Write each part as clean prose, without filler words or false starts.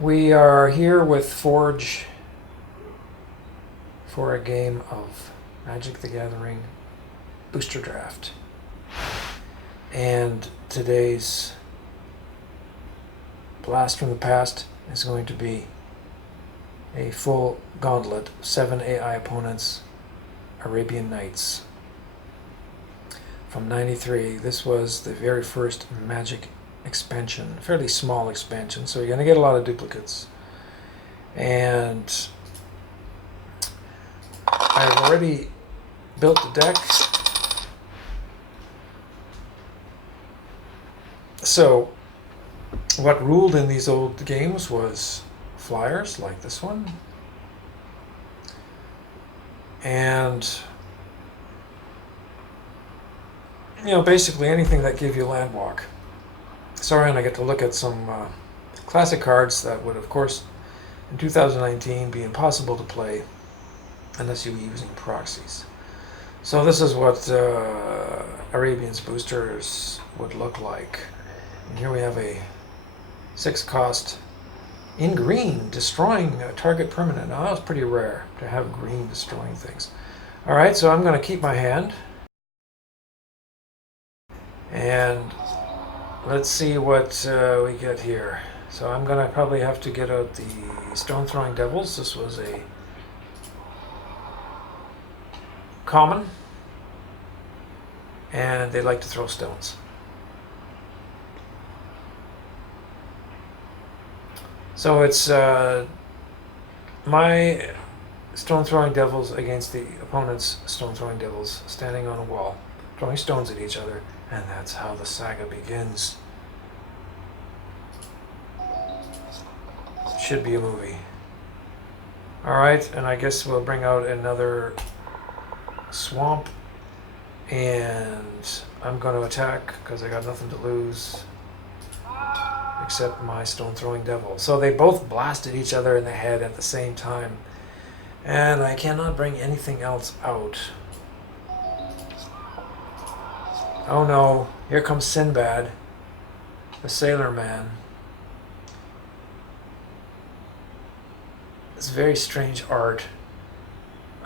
We are here with Forge for a game of Magic the Gathering Booster Draft. And today's blast from the past is going to be a full gauntlet, 7 AI opponents, Arabian Nights. From 93, this was the very first Magic expansion, fairly small expansion, so you're going to get a lot of duplicates. And I've already built the deck. So what ruled in these old games was flyers like this one, and basically anything that gave you land walk. Sorry, and I get to look at some classic cards that would, of course, in 2019 be impossible to play unless you were using proxies. So this is what Arabian's boosters would look like. And here we have a 6-cost in green, destroying a target permanent. Now that's pretty rare to have green destroying things. Alright, so I'm going to keep my hand. And let's see what we get here. So I'm going to probably have to get out the Stone Throwing Devils. This was a common, and they like to throw stones. So it's my Stone Throwing Devils against the opponent's Stone Throwing Devils standing on a wall, throwing stones at each other, and that's how the saga begins. Should be a movie. Alright, and I guess we'll bring out another swamp, and I'm going to attack because I got nothing to lose except my Stone Throwing Devil. So they both blasted each other in the head at the same time, and I cannot bring anything else out. Oh no, here comes Sinbad, the sailor man. It's very strange art.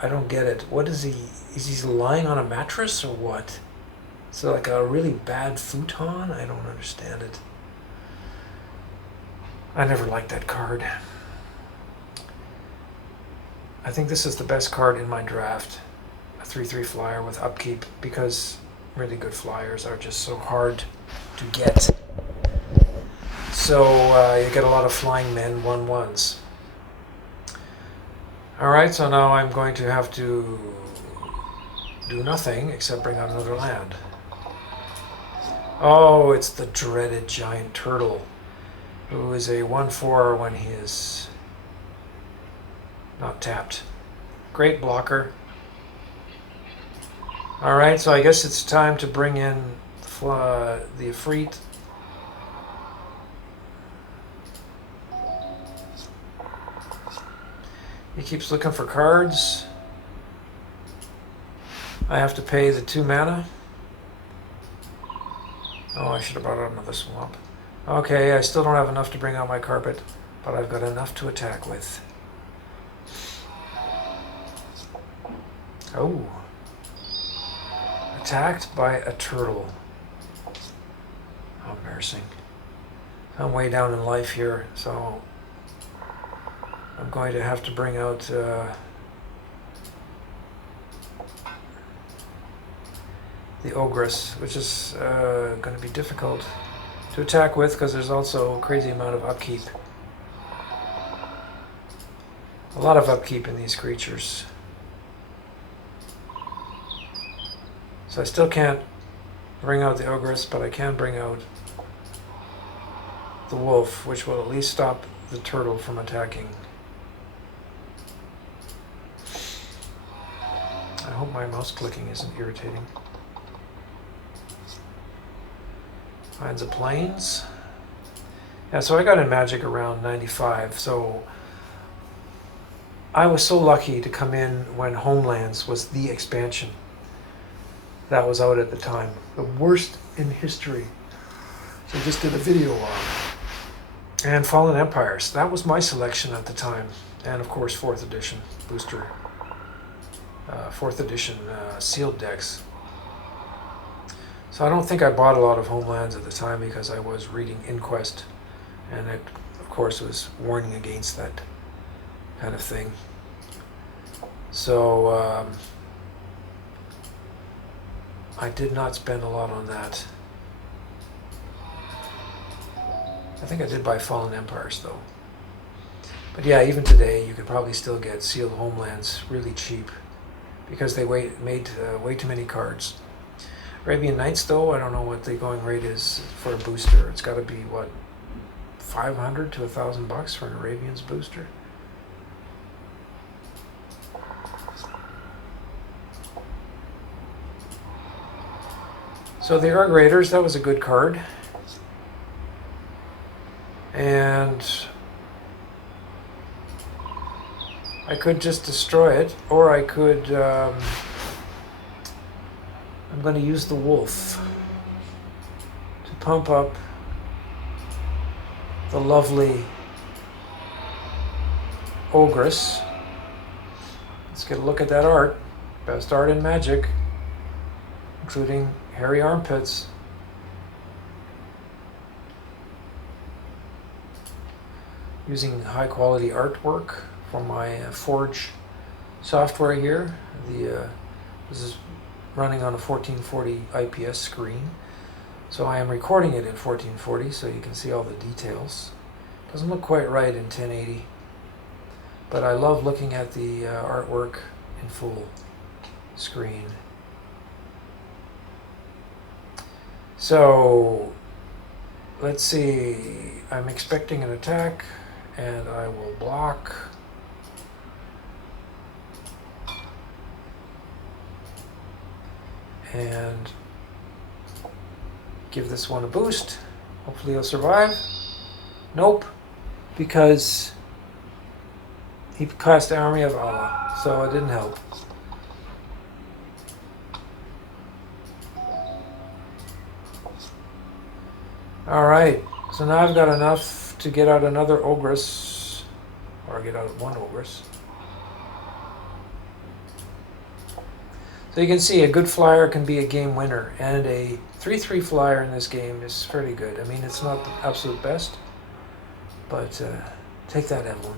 I don't get it. What is he? Is he lying on a mattress or what? So like a really bad futon? I don't understand it. I never liked that card. I think this is the best card in my draft. A 3/3 flyer with upkeep, because really good flyers are just so hard to get. So you get a lot of flying men 1/1s. Alright, so now I'm going to have to do nothing except bring out another land. Oh, it's the dreaded giant turtle, who is a 1/4 when he is not tapped. Great blocker. Alright, so I guess it's time to bring in the Ifrit. He keeps looking for cards. I have to pay the 2 mana. Oh, I should have brought out another swamp. Okay, I still don't have enough to bring out my carpet, but I've got enough to attack with. Oh. Attacked by a turtle. How embarrassing. I'm way down in life here, so I'm going to have to bring out the Ogress, which is going to be difficult to attack with because there's also a crazy amount of upkeep. A lot of upkeep in these creatures. So I still can't bring out the Ogress, but I can bring out the Wolf, which will at least stop the turtle from attacking. I hope my mouse clicking isn't irritating. Finds a plains. Yeah, so I got in Magic around 95, so I was so lucky to come in when Homelands was the expansion that was out at the time. The worst in history. So I just did a video on it. And Fallen Empires. That was my selection at the time. And of course, 4th edition booster, 4th edition sealed decks. So I don't think I bought a lot of Homelands at the time because I was reading Inquest, and it, of course, was warning against that kind of thing. So I did not spend a lot on that. I think I did buy Fallen Empires though. But yeah, even today you could probably still get sealed Homelands really cheap because they made way too many cards. Arabian Nights though, I don't know what the going rate is for a booster. It's got to be what, $500 to $1,000 for an Arabian's booster. So the Arg Raiders, that was a good card. And I could just destroy it, or I could, I'm going to use the wolf to pump up the lovely Ogress. Let's get a look at that art. Best art in Magic, including hairy armpits. Using high quality artwork from my Forge software here. This is running on a 1440 IPS screen. So I am recording it in 1440 so you can see all the details. Doesn't look quite right in 1080, but I love looking at the artwork in full screen. So let's see, I'm expecting an attack and I will block. And give this one a boost. Hopefully he'll survive. Nope, because he cast Army of Allah, so it didn't help. Alright, so now I've got enough to get out another Ogress, or get out one Ogress. So you can see a good flyer can be a game winner, and a 3/3 flyer in this game is fairly good. I mean, it's not the absolute best, but take that, Evelyn.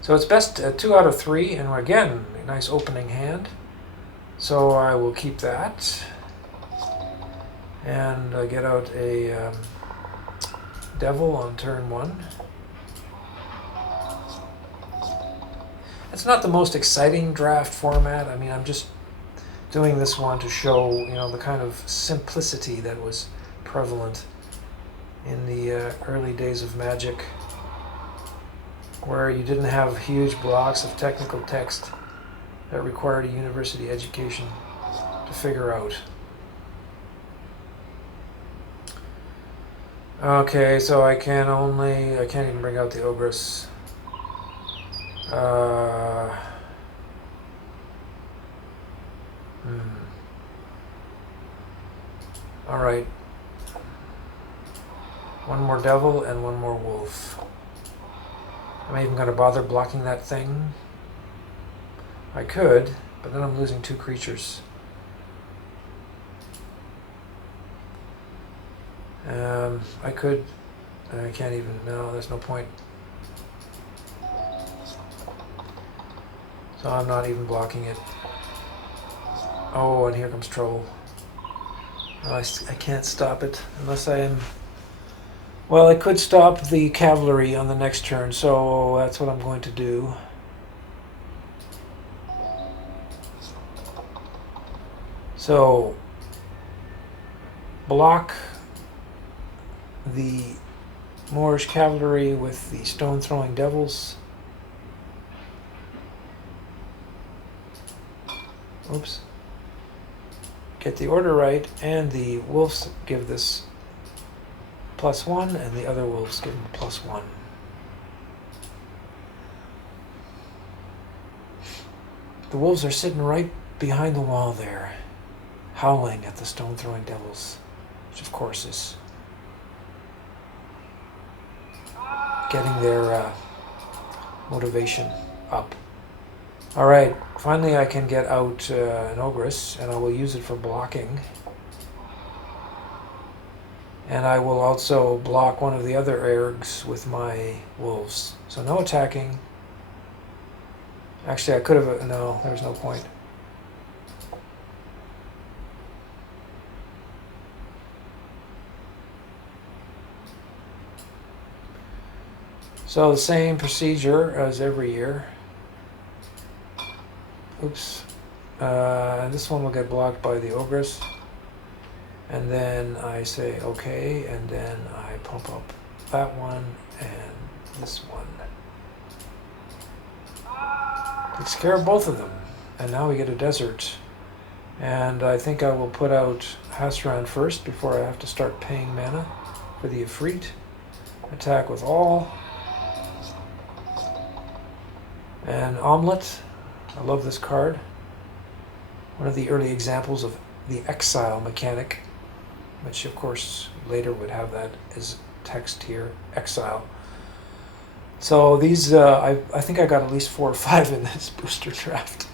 So it's best 2 out of 3, and again, a nice opening hand. So I will keep that, and get out a Devil on turn 1. It's not the most exciting draft format. I mean, I'm just doing this one to show, you know, the kind of simplicity that was prevalent in the early days of Magic, where you didn't have huge blocks of technical text that required a university education to figure out. Okay, so I can't even bring out the Ogress. Alright. One more Devil and one more Wolf. Am I even going to bother blocking that thing? I could, but then I'm losing 2 creatures. I could... I can't even... No, there's no point. So I'm not even blocking it. Oh, and here comes Troll. I can't stop it unless I am... Well, I could stop the cavalry on the next turn, so that's what I'm going to do. So, block the Moorish cavalry with the stone-throwing devils. Oops. Get the order right, and the wolves give this +1, and the other wolves give them +1. The wolves are sitting right behind the wall there, howling at the stone-throwing devils, which of course is getting their motivation up. Alright, finally I can get out an Ogress, and I will use it for blocking. And I will also block one of the other Ergs with my wolves. So no attacking. Actually, I could have... No, there's no point. So the same procedure as every year. Oops. This one will get blocked by the Ogress. And then I say okay, and then I pump up that one and this one. Takes care of both of them. And now we get a desert. And I think I will put out Hasran first before I have to start paying mana for the Ifrit. Attack with all. And Omelette. I love this card. One of the early examples of the exile mechanic, which of course later would have that as text here, exile. So these, I think I got at least 4 or 5 in this booster draft.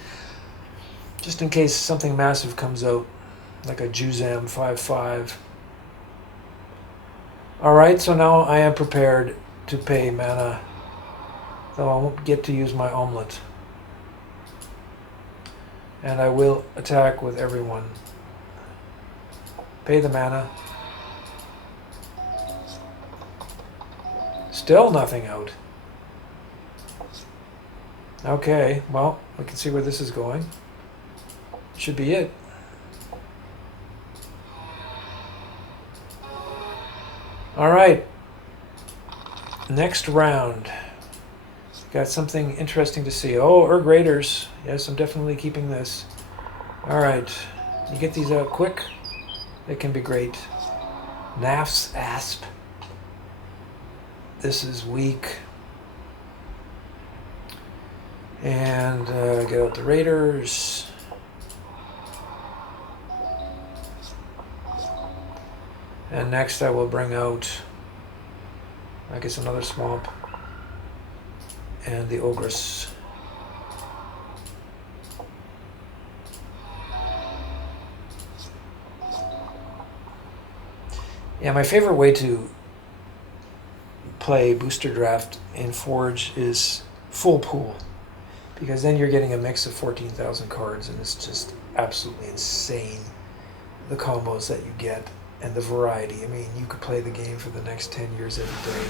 Just in case something massive comes out, like a Juzam 5/5. Alright, so now I am prepared to pay mana, though I won't get to use my Omelette. And I will attack with everyone. Pay the mana. Still nothing out. Okay, well, we can see where this is going. Should be it. Alright. Next round. Got something interesting to see. Oh, Urg Raiders. Yes, I'm definitely keeping this. Alright. You get these out quick. It can be great. Naf's Asp. This is weak. And get out the Raiders. And next I will bring out, I guess, another swamp. And the Ogress. Yeah, my favorite way to play booster draft in Forge is full pool, because then you're getting a mix of 14,000 cards, and it's just absolutely insane, the combos that you get and the variety. I mean, you could play the game for the next 10 years every day,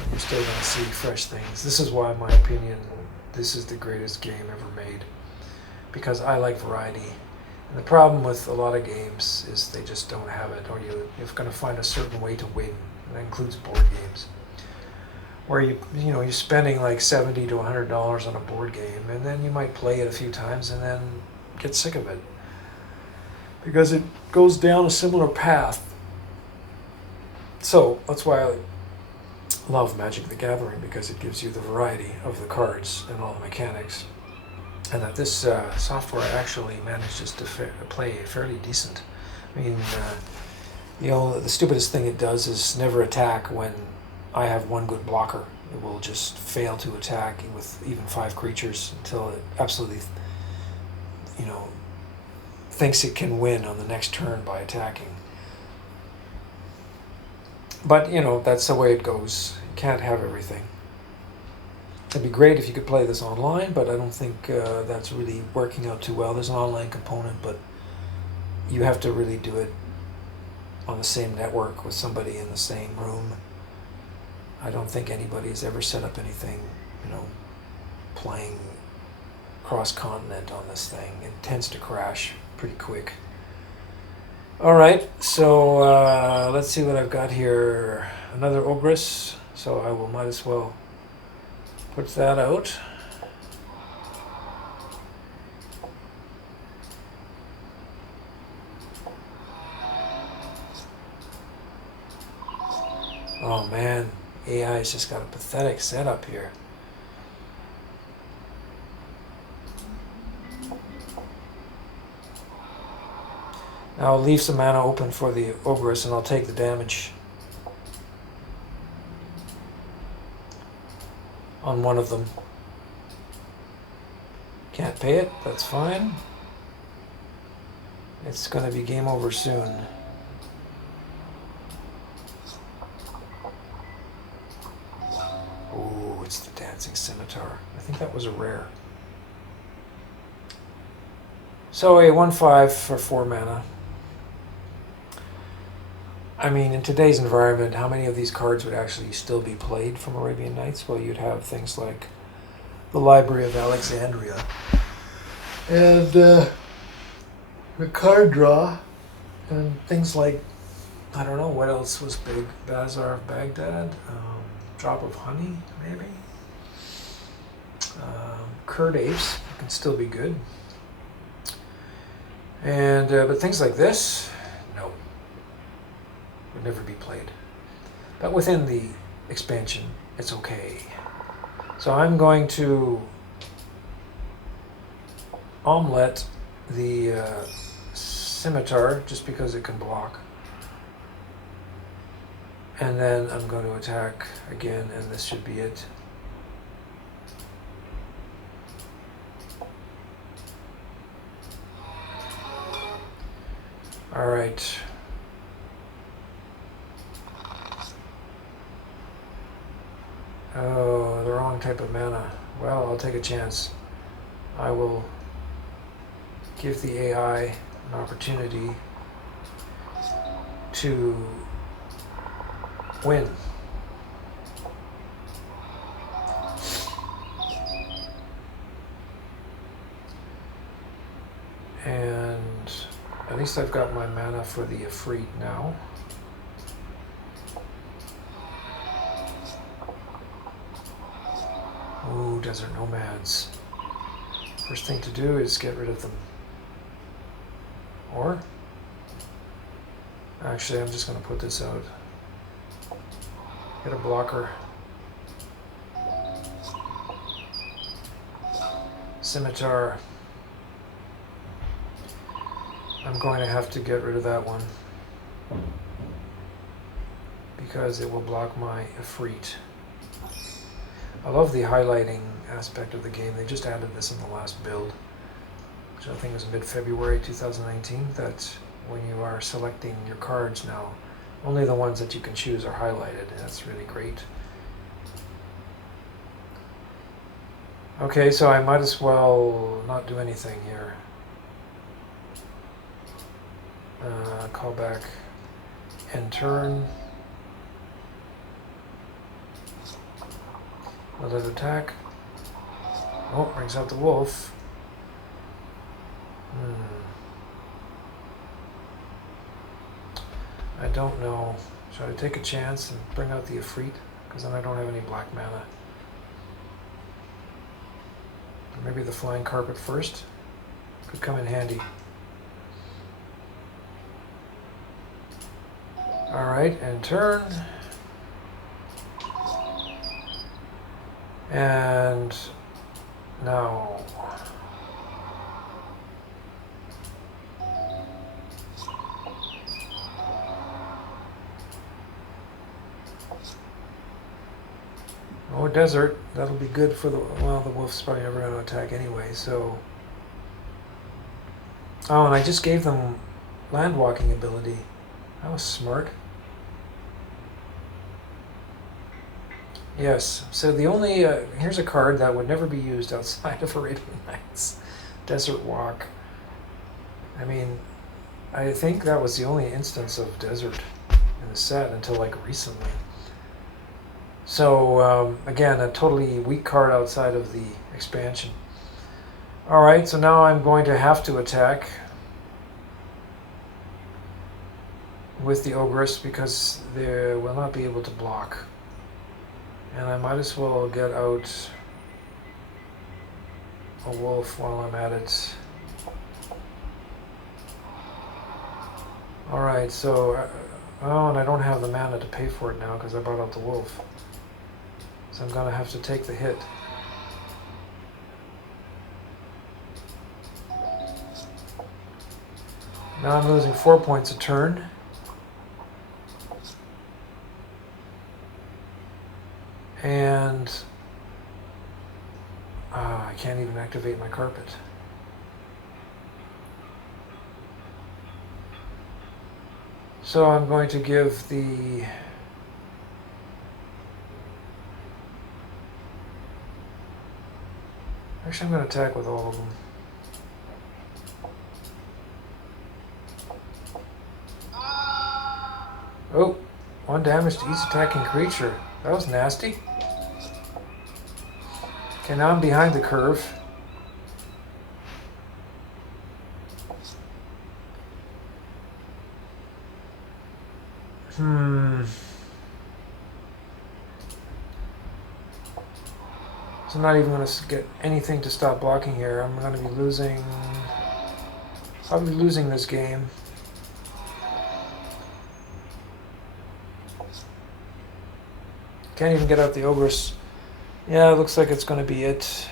and you're still going to see fresh things. This is why, in my opinion, this is the greatest game ever made, because I like variety. And the problem with a lot of games is they just don't have it, or you're going to find a certain way to win. And that includes board games, where you're spending like $70 to $100 on a board game, and then you might play it a few times and then get sick of it, because it goes down a similar path. So that's why I love Magic the Gathering, because it gives you the variety of the cards and all the mechanics. And that this software actually manages to play fairly decent. I mean, the stupidest thing it does is never attack when I have one good blocker. It will just fail to attack with even 5 creatures until it absolutely, thinks it can win on the next turn by attacking. But, that's the way it goes. You can't have everything. It'd be great if you could play this online, but I don't think that's really working out too well. There's an online component, but you have to really do it on the same network with somebody in the same room. I don't think anybody's ever set up anything, playing cross-continent on this thing. It tends to crash pretty quick. Alright, so let's see what I've got here. Another Ogress, so I might as well put that out. Oh man, AI's just got a pathetic setup here. Now I'll leave some mana open for the Ogress, and I'll take the damage. on one of them. Can't pay it, that's fine. It's going to be game over soon. Ooh, it's the Dancing Scimitar. I think that was a rare. So a 1/5 for 4 mana. I mean, in today's environment, how many of these cards would actually still be played from Arabian Nights? Well, you'd have things like the Library of Alexandria and the card draw and things like, I don't know, what else was big? Bazaar of Baghdad, Drop of Honey, maybe? Curd Apes can still be good. And but things like this, no, would never be played. But within the expansion, it's okay. So I'm going to omelette the scimitar just because it can block. And then I'm going to attack again, and this should be it. All right. Oh, the wrong type of mana. Well, I'll take a chance. I will give the AI an opportunity to win. And at least I've got my mana for the Ifrit now. Ooh, Desert Nomads. First thing to do is get rid of them. Or, actually, I'm just going to put this out. Get a blocker. Scimitar. I'm going to have to get rid of that one because it will block my Ifrit. I love the highlighting aspect of the game. They just added this in the last build, which I think was mid-February 2019, that when you are selecting your cards now, only the ones that you can choose are highlighted, and that's really great. Okay, so I might as well not do anything here. Call back end turn. Let it attack. Oh, brings out the wolf. I don't know. Should I take a chance and bring out the Ifrit? Because then I don't have any black mana. Or maybe the Flying Carpet first. Could come in handy. Alright, and turn. And now oh, desert. That'll be good for the, well, the wolf's probably never going to attack anyway, so. Oh, and I just gave them land walking ability. That was smart. Yes, so the only, here's a card that would never be used outside of Arabian Nights. Desert Walk. I mean, I think that was the only instance of desert in the set until like recently. So, again, a totally weak card outside of the expansion. Alright, so now I'm going to have to attack with the Ogress because they will not be able to block. And I might as well get out a wolf while I'm at it. Alright, so, oh, and I don't have the mana to pay for it now because I brought out the wolf. So I'm going to have to take the hit. Now I'm losing 4 points a turn. And can't even activate my carpet. So I'm going to give the actually I'm going to attack with all of them. Oh, 1 damage to each attacking creature. That was nasty. Okay, now I'm behind the curve. So I'm not even going to get anything to stop blocking here. I'm going to be losing... probably losing this game. Can't even get out the Ogress. Yeah, it looks like it's going to be it.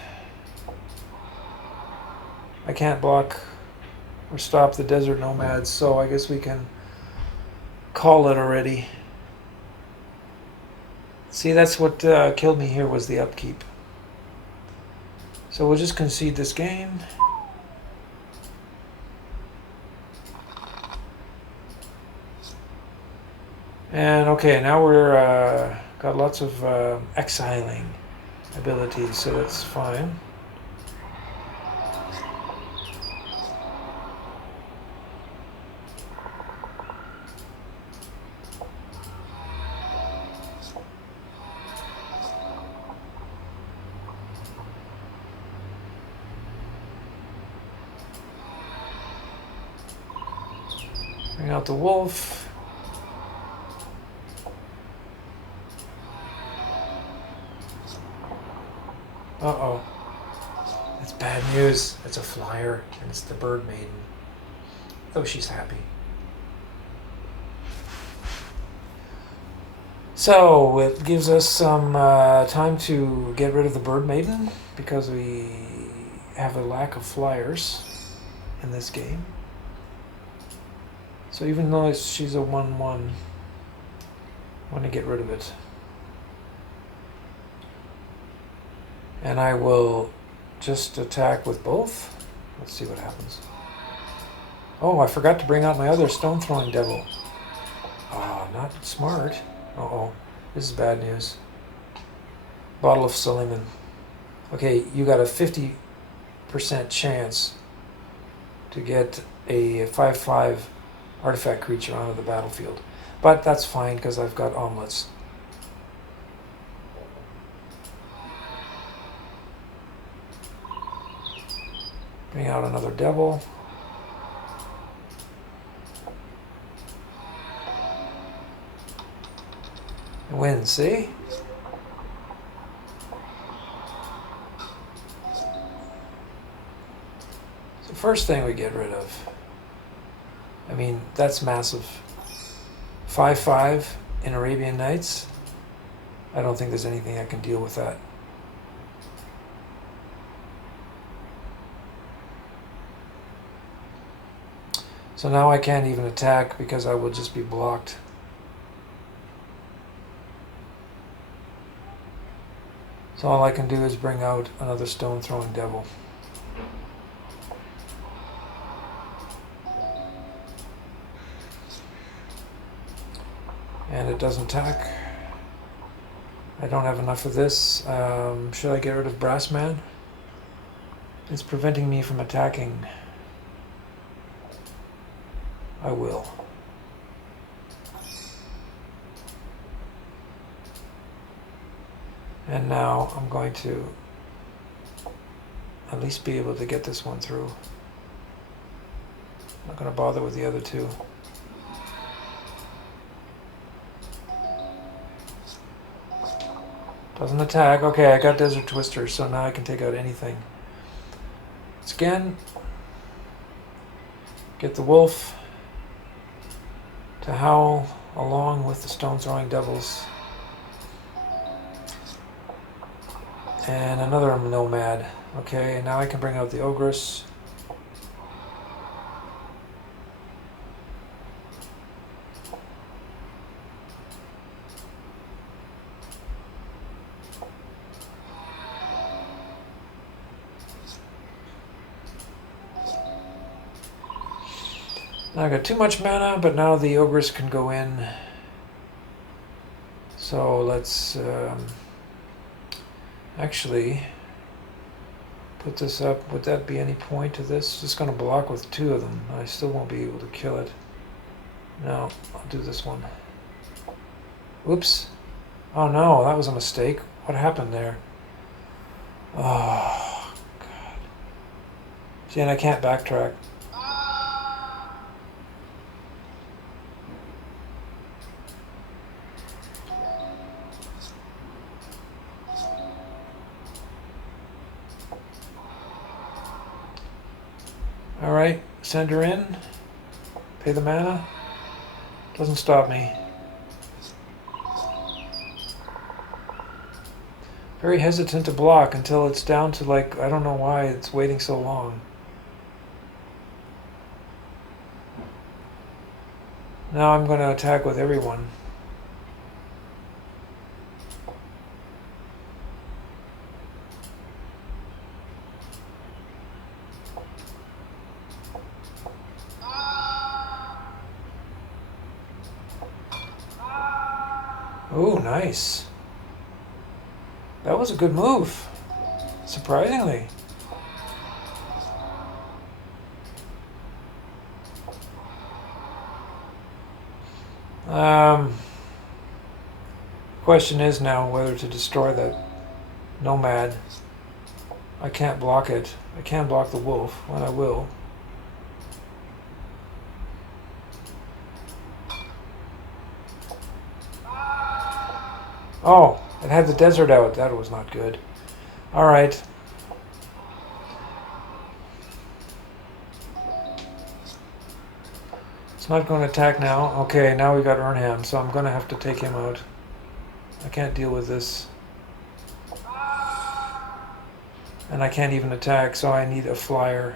I can't block or stop the Desert Nomads, so I guess we can call it already. See, that's what killed me here, was the upkeep. So we'll just concede this game. And okay, now we're got lots of exiling abilities, so that's fine. Bring out the wolf. Uh-oh. That's bad news. It's a flyer, and it's the Bird Maiden. Though she's happy. So, it gives us some time to get rid of the Bird Maiden, because we have a lack of flyers in this game. So even though she's a 1-1, I want to get rid of it. And I will just attack with both. Let's see what happens. Oh, I forgot to bring out my other stone-throwing devil. Ah, not smart. Uh-oh, this is bad news. Bottle of Suleiman. Okay, you got a 50% chance to get a 5/5 artifact creature onto the battlefield. But that's fine, because I've got omelets. Bring out another devil. And win, see? So first thing we get rid of. I mean, that's massive. 5/5 in Arabian Nights. I don't think there's anything I can deal with that. So now I can't even attack because I will just be blocked. So all I can do is bring out another stone-throwing devil. And it doesn't attack. I don't have enough of this. Should I get rid of Brassman? It's preventing me from attacking. I will. And now I'm going to at least be able to get this one through. I'm not going to bother with the other two. Doesn't attack. Okay, I got Desert Twister, so now I can take out anything. Scan. Get the wolf to howl along with the stone-throwing devils. And another nomad. Okay, now I can bring out the Ogress. Now I got too much mana, but now the ogres can go in. So let's actually put this up. Would that be any point to this? Just going to block with 2 of them. I still won't be able to kill it. No, I'll do this one. Oops. Oh no, that was a mistake. What happened there? Oh, God. See, and I can't backtrack. Alright, send her in. Pay the mana. Doesn't stop me. Very hesitant to block until it's down to, like, I don't know why it's waiting so long. Now I'm going to attack with everyone. Oh, nice. That was a good move, surprisingly. Question is now whether to destroy that nomad. I can't block it. I can block the wolf, and I will. Oh, it had the desert out. That was not good. Alright. It's not going to attack now. Okay, now we got Urnham, so I'm going to have to take him out. I can't deal with this. And I can't even attack, so I need a flyer.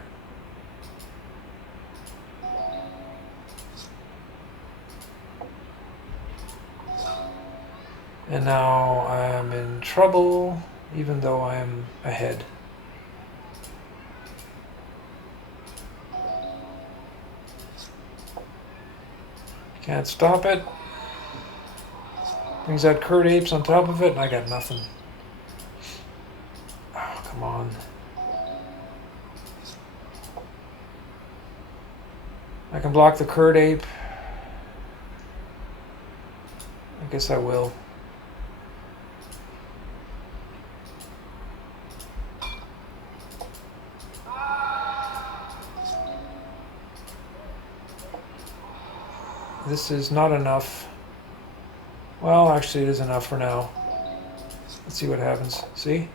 And now I'm in trouble, even though I'm ahead. Can't stop it. Brings out Curd Apes on top of it, and I got nothing. Oh, come on. I can block the Curd Ape. I guess I will. This is not enough. Well, actually it is enough for now. Let's see what happens. See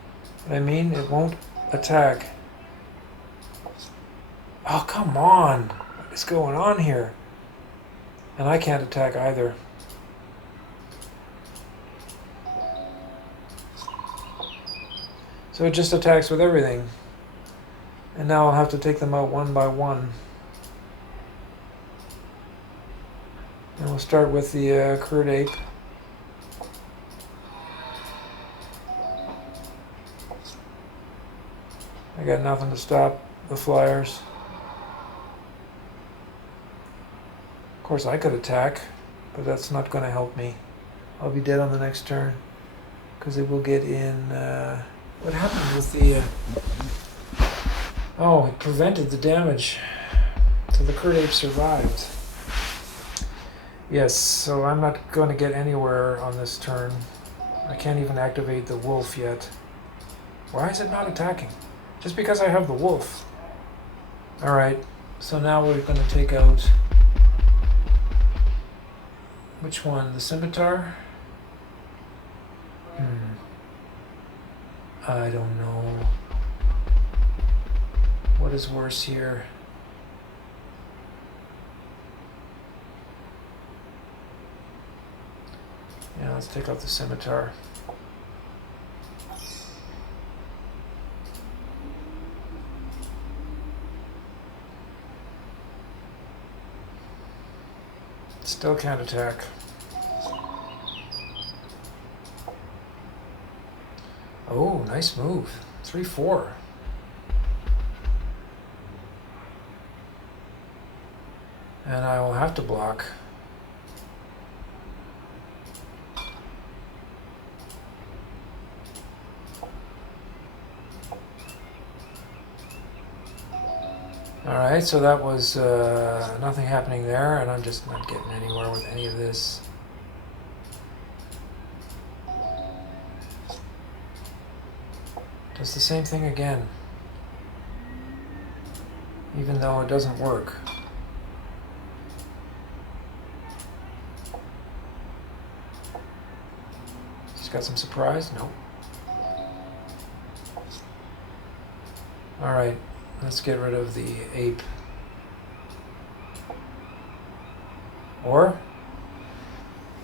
what I mean? It won't attack. Oh, come on. What is going on here? And I can't attack either. So it just attacks with everything. And now I'll have to take them out one by one. And we'll start with the Curd Ape. I got nothing to stop the flyers. Of course I could attack, but that's not going to help me. I'll be dead on the next turn. Because it will get in... what happened with the... Oh, it prevented the damage. So the Curd Ape survived. Yes, so I'm not going to get anywhere on this turn. I can't even activate the wolf yet. Why is it not attacking? Just because I have the wolf. Alright, so now we're going to take out... Which one? The scimitar? I don't know. What is worse here? Yeah, let's take out the scimitar. Still can't attack. Oh, nice move. 3-4. And I will have to block. Alright, so that was nothing happening there, and I'm just not getting anywhere with any of this. Does the same thing again, even though it doesn't work. Just got some surprise? Nope. Alright, let's get rid of the ape. Or?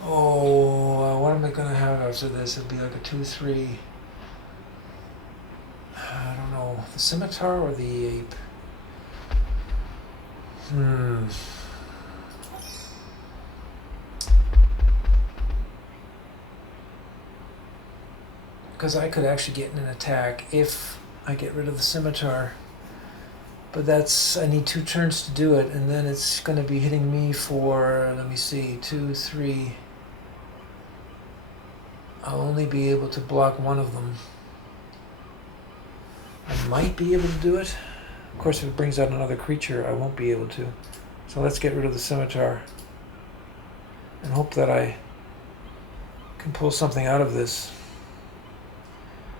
Oh, what am I going to have after this? It'd be like a 2-3. I don't know. The scimitar or the ape? Because I could actually get in an attack if I get rid of the scimitar. But that's, I need 2 turns to do it, and then it's going to be hitting me for, let me see, 2, 3. I'll only be able to block one of them. I might be able to do it. Of course, if it brings out another creature, I won't be able to. So let's get rid of the scimitar and hope that I can pull something out of this.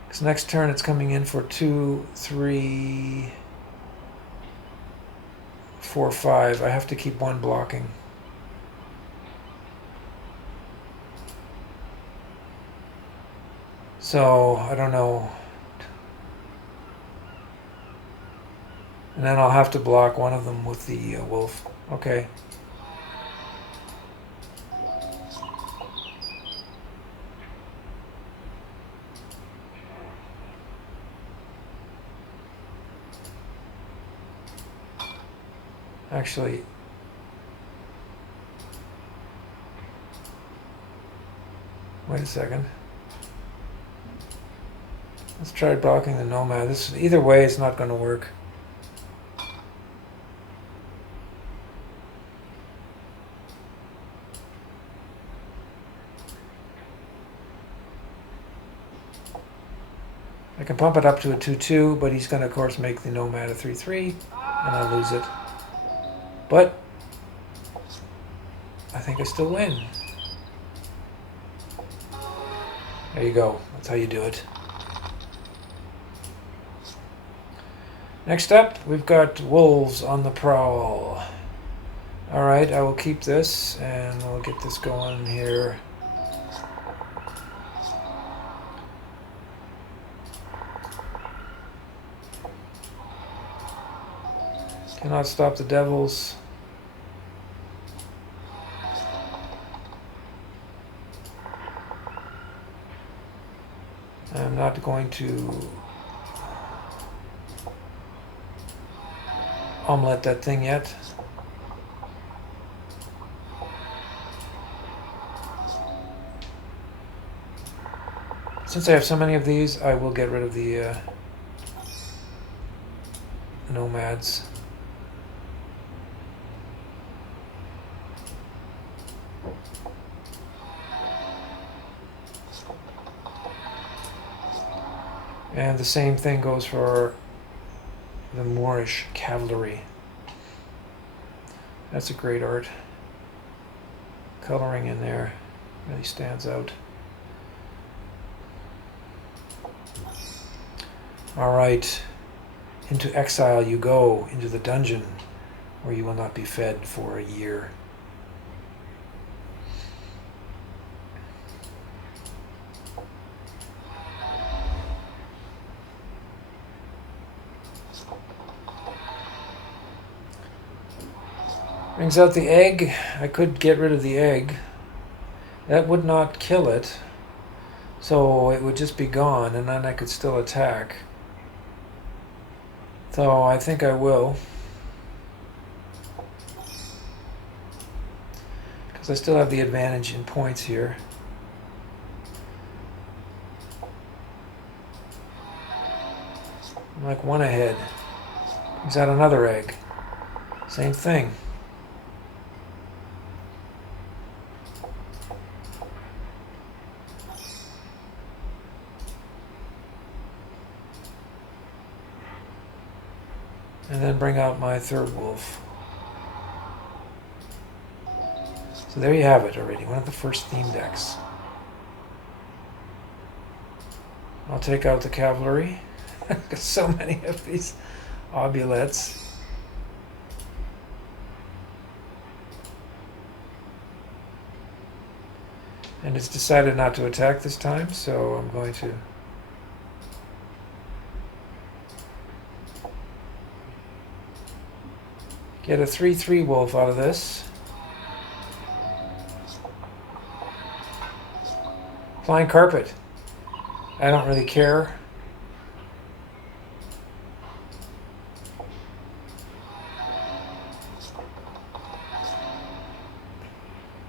Because next turn it's coming in for 2, 3, 4, 5. I have to keep one blocking. So, I don't know. And then I'll have to block one of them with the wolf. Okay. Actually, wait a second. Let's try blocking the nomad. This, either way, it's not going to work. I can pump it up to a 2-2, but he's going to, of course, make the nomad a 3-3, and I lose it. But I think I still win. There you go. That's how you do it. Next up, we've got wolves on the prowl. Alright, I will keep this, and we'll get this going here. Cannot stop the devils. I'm not going to omelette that thing yet. Since I have so many of these, I will get rid of the nomads. And the same thing goes for the Moorish cavalry. That's a great art. Coloring in there really stands out. All right, into exile you go, into the dungeon, where you will not be fed for a year. Brings out the egg. I could get rid of the egg. That would not kill it, so it would just be gone, and then I could still attack. So I think I will, because I still have the advantage in points here. I'm like 1 ahead. Brings out another egg. Same thing. And then bring out my third wolf. So there you have it already, one of the first theme decks. I'll take out the cavalry. Got so many of these obulettes. And it's decided not to attack this time, so I'm going to get a 3/3 wolf out of this. Flying carpet. I don't really care.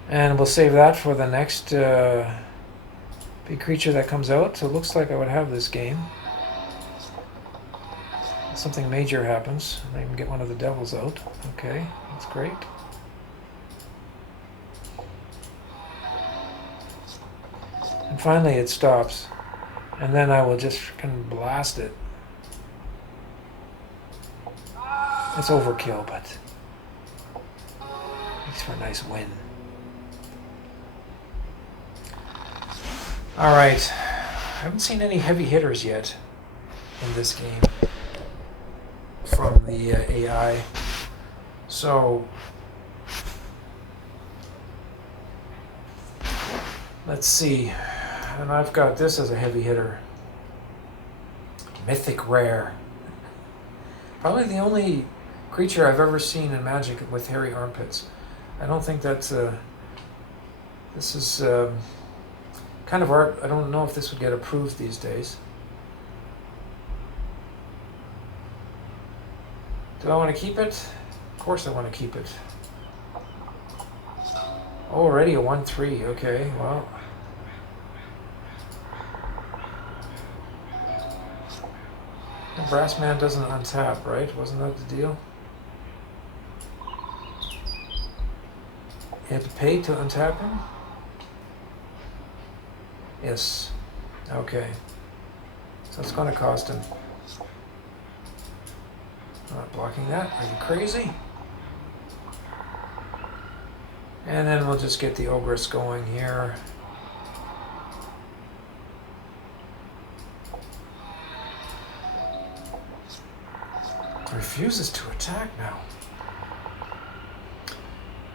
And we'll save that for the next big creature that comes out. So it looks like I would have this game. Something major happens. I even get one of the devils out. Okay, that's great. And finally it stops. And then I will just freaking blast it. It's overkill, but makes for a nice win. Alright, I haven't seen any heavy hitters yet in this game from the AI. So let's see. And I've got this as a heavy hitter. Mythic Rare. Probably the only creature I've ever seen in Magic with hairy armpits. I don't think that's this is kind of art. I don't know if this would get approved these days. Do I want to keep it? Of course I want to keep it. Already a 1/3. Okay, well. The Brass Man doesn't untap, right? Wasn't that the deal? You had to pay to untap him? Yes. Okay. So it's going to cost him. I'm not blocking that. Are you crazy? And then we'll just get the Ogress going here. Refuses to attack now.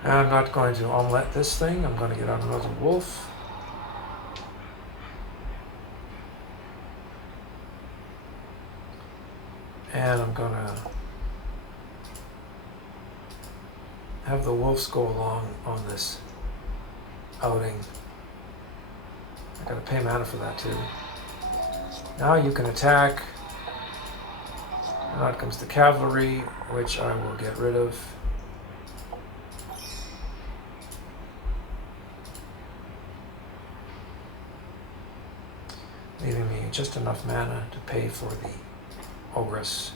And I'm not going to omelette this thing. I'm going to get out another wolf. And I'm going to have the wolves go along on this outing. I got to pay mana for that too. Now you can attack. And out comes the cavalry, which I will get rid of. Leaving me just enough mana to pay for the Ogress.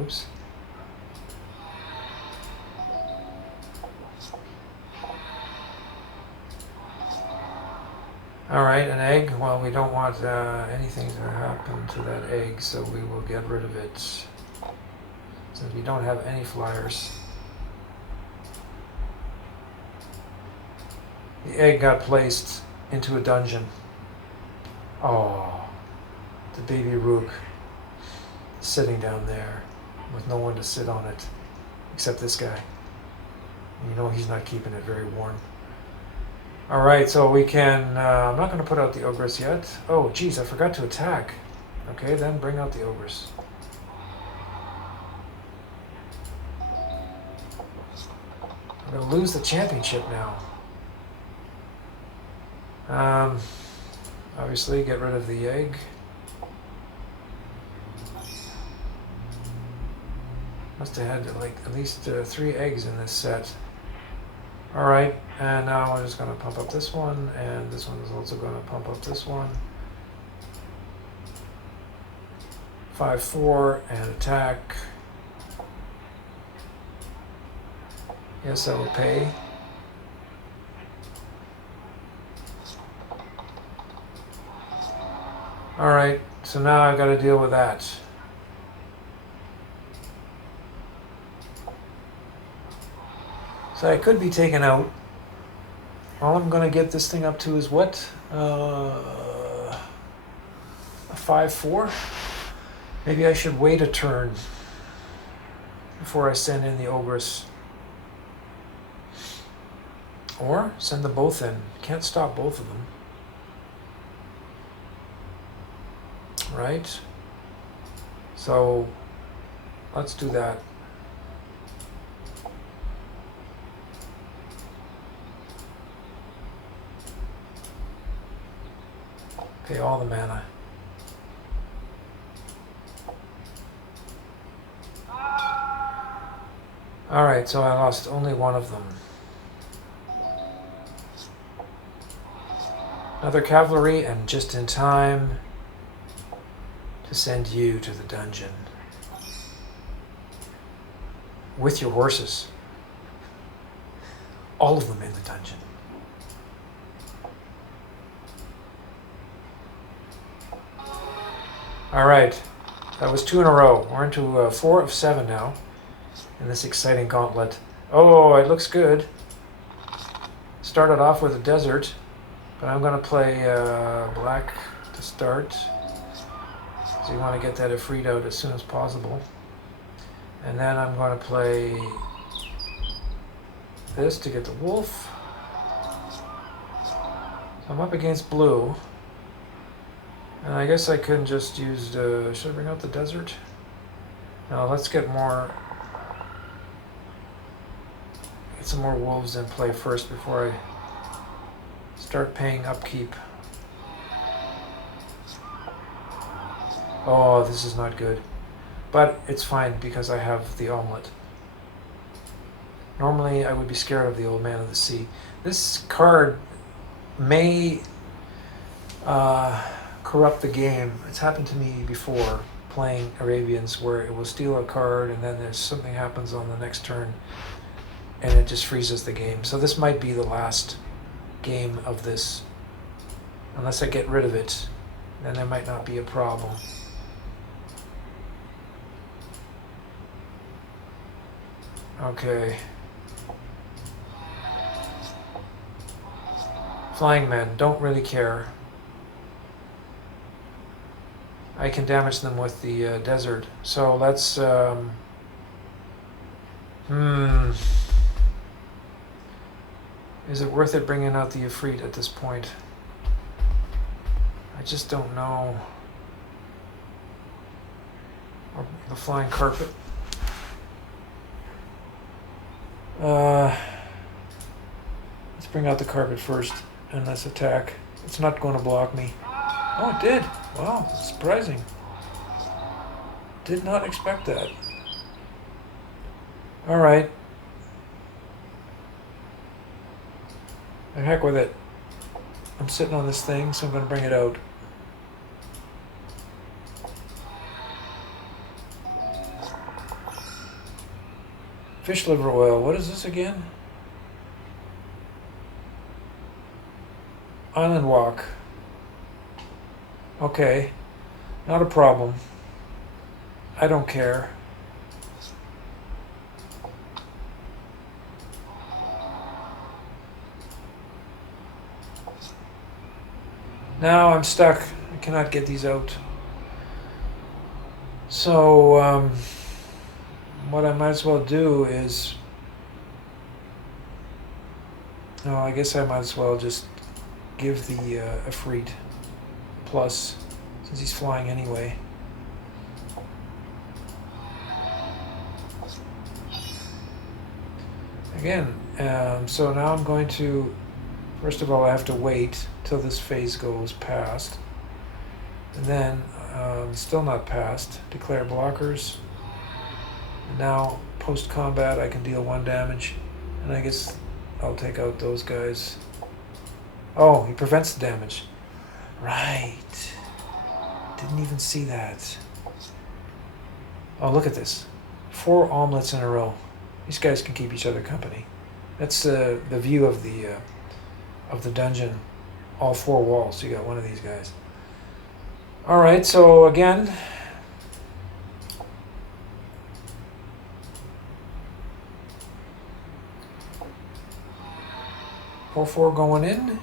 Oops. Alright, an egg. Well, we don't want anything to happen to that egg, so we will get rid of it. Since we don't have any flyers. The egg got placed into a dungeon. Oh, the baby rook sitting down there with no one to sit on it except this guy. You know he's not keeping it very warm. Alright, so we can, I'm not going to put out the Ogress yet. Oh, geez, I forgot to attack. Okay, then bring out the Ogress. I'm going to lose the championship now. Obviously, get rid of the egg. Must have had like at least 3 eggs in this set. Alright, and now I'm just going to pump up this one, and this one is also going to pump up this one. 5/4 and attack. Yes, I will pay. Alright, so now I've got to deal with that. So I could be taken out. All I'm going to get this thing up to is what? A 5-4? Maybe I should wait a turn before I send in the ogress. Or send them both in. Can't stop both of them. Right? So let's do that. Pay all the mana. Alright, so I lost only one of them. Another cavalry, and just in time to send you to the dungeon. With your horses. All of them in the dungeon. Alright, that was 2 in a row. We're into 4 of 7 now in this exciting gauntlet. Oh, it looks good. Started off with a desert, but I'm going to play black to start. So you want to get that Ifrit out as soon as possible. And then I'm going to play this to get the wolf. So I'm up against blue. And I guess I couldn't just use the... Should I bring out the desert? No, let's get some more wolves in play first before I start paying upkeep. Oh, this is not good. But it's fine because I have the omelet. Normally I would be scared of the Old Man of the Sea. This card may corrupt the game. It's happened to me before playing Arabians where it will steal a card and then there's something happens on the next turn and it just freezes the game. So this might be the last game of this. Unless I get rid of it, then there might not be a problem. Okay. Flying men, don't really care. I can damage them with the desert. So let's... Is it worth it bringing out the Ifrit at this point? I just don't know. Or the flying carpet. Let's bring out the carpet first and let's attack. It's not going to block me. Oh, it did. Wow, surprising. Did not expect that. Alright. The heck with it. I'm sitting on this thing, so I'm going to bring it out. Fish liver oil. What is this again? Island walk. Okay. Not a problem. I don't care. Now I'm stuck. I cannot get these out. So, what I might as well do is... No, I guess I might as well just give the Ifrit plus, since he's flying anyway. Again, so now I'm going to... First of all, I have to wait till this phase goes past. And then, still not past, declare blockers. And now, post-combat, I can deal 1 damage. And I guess I'll take out those guys. Oh, he prevents the damage. Right. Didn't even see that. Oh, look at this. 4 omelets in a row. These guys can keep each other company. That's the view of the dungeon. All 4 walls. You got one of these guys. Alright, so again... 4 going in.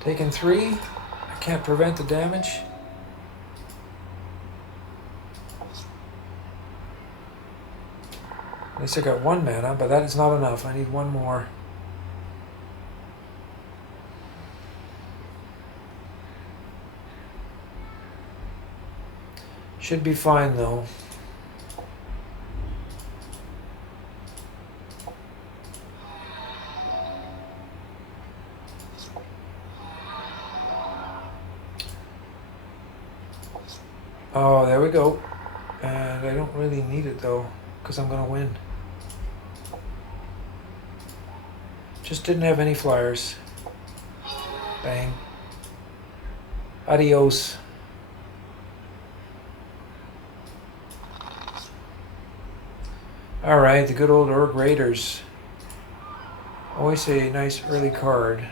Taking 3. I can't prevent the damage. At least I got 1 mana, but that is not enough. I need 1 more. Should be fine though. Oh, there we go. And I don't really need it though, because I'm going to win. Just didn't have any flyers. Bang. Adios. Alright, the good old Urg Raiders. Always a nice early card.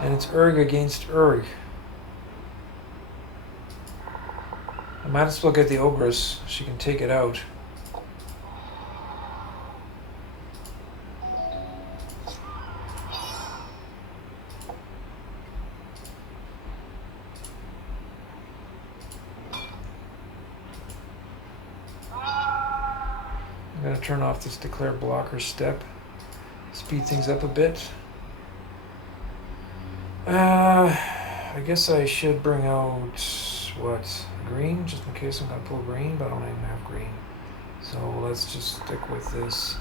And it's Urg against Urg. I might as well get the Ogress. She can take it out. I'm going to turn off this declare blocker step. Speed things up a bit. I guess I should bring out, what, green, just in case I'm going to pull green, but I don't even have green. So let's just stick with this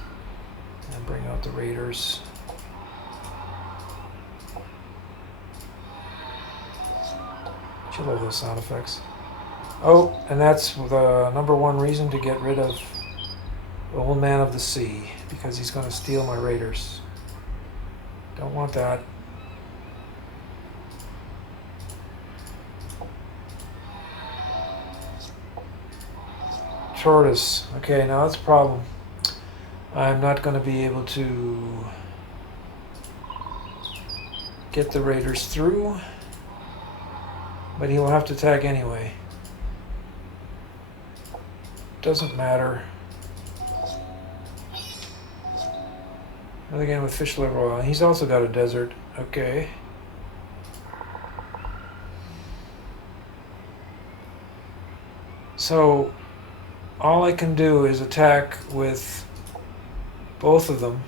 and bring out the Raiders. I love those sound effects. Oh, and that's the #1 reason to get rid of the Old Man of the Sea, because he's going to steal my Raiders. Don't want that. Tortoise. Okay, now that's a problem. I'm not going to be able to get the Raiders through, but he will have to attack anyway. Doesn't matter. Another game with fish liver oil. He's also got a desert. Okay. So all I can do is attack with both of them,